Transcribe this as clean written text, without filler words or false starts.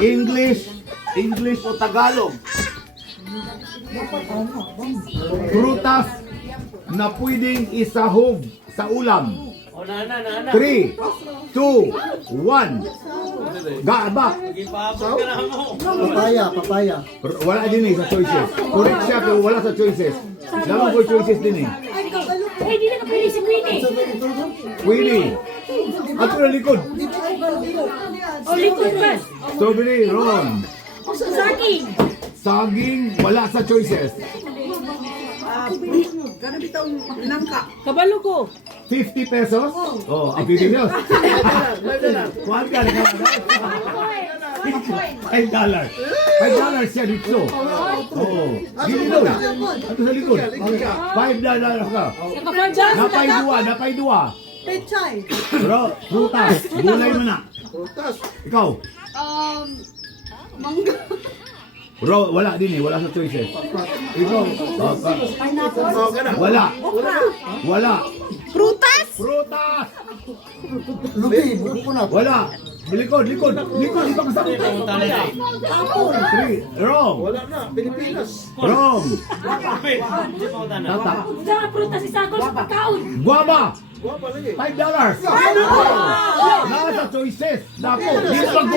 English o Tagalog. Prutas na pwedeng isahog sa ulam. 3, 2, 1. Gaba. Papaya. Wala din sa choices. Correct siya pero wala sa choices. Dapat ko choices din Hindi na kapili si Queenie. Pwede. At sa likod. O, likod ka. Strawberry, wrong. Saging. Saging, wala sa choices. Kabalo ko. 50 pesos? Oh, ang bibilos. Kuhan ka na $5. $5 siya dito. Oh, bibilos. Ato sa likod. $5 ka. Napay dua. Pechay. Bro, prutas. Gulay mo na. Ikaw. Mangga. Bro, wala din wala sa choices. Ikaw. Wala. Prutas? Prutas. Lupi, buko na. Wala. Likod, iba ka sa Apple. 3, wrong. Wala na, Pilipinas. Wrong. Tata. Sa prutas isagol sa pagkaon. Guava. Guapa lagi. $5. Nasa choices. Dapo. Di pag